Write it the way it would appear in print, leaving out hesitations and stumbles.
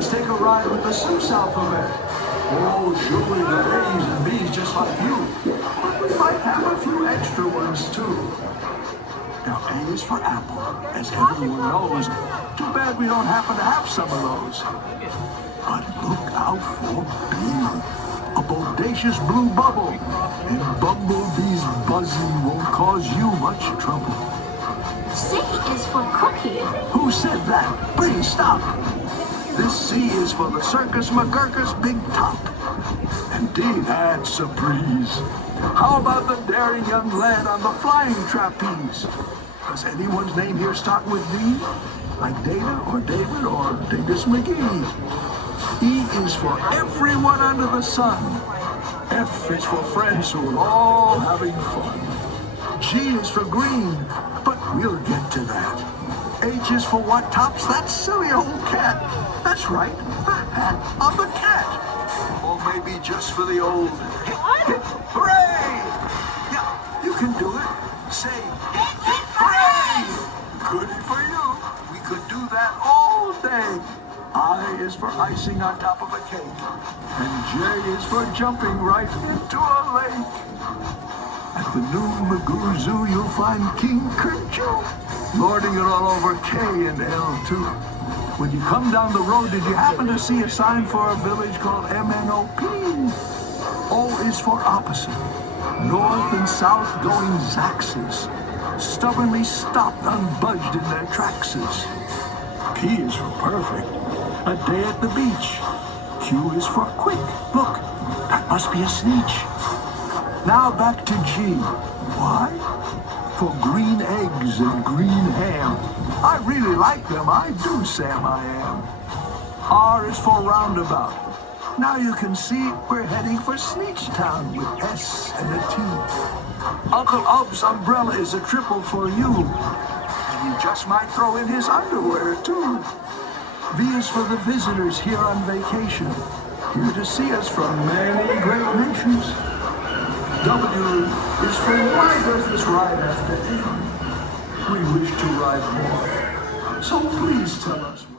Let's take a ride with the Seuss alphabet. Oh, surely the A's and B's just like you. But we might have a few extra ones too. Now, A is for apple, as everyone knows. Too bad we don't happen to have some of those. But look out for B, a bodacious blue bubble. And bumblebees buzzing won't cause you much trouble. C is for cookie. Who said that? Please stop. This C is for the Circus McGurkus Big Top. And D, that's a breeze. How about the daring young lad on the flying trapeze? Does anyone's name here start with D? Like Data or David or Davis McGee? E is for everyone under the sun. F is for friends who are all having fun. G is for green, but we'll get to that. H is for what tops that silly old cat. That's right, the hat on the cat. Or maybe just for the old hip, hooray! Yeah, you can do it. Say hip, hip, hooray! Goody for you. We could do that all day. I is for icing on top of a cake. And J is for jumping right into a lake. At the new Magoo Zoo, you'll find King Kerchoo lording it all over K and L too. When you come down the road, did you happen to see a sign for a village called MNOP? O is for opposite. North and south going Zaxes, stubbornly stopped unbudged in their trackses. P is for perfect. A day at the beach. Q is for quick. Look, that must be a sneetch. Now back to G. Why? For green eggs and green ham. I really like them, I do, Sam, I am. R is for roundabout. Now you can see we're heading for Sneechtown with S and a T. Uncle Ub's umbrella is a triple for you. And you just might throw in his underwear, too. V is for the visitors here on vacation, here to see us from many great nations. W is for why does this ride have to end? We wish to ride more. So please tell us.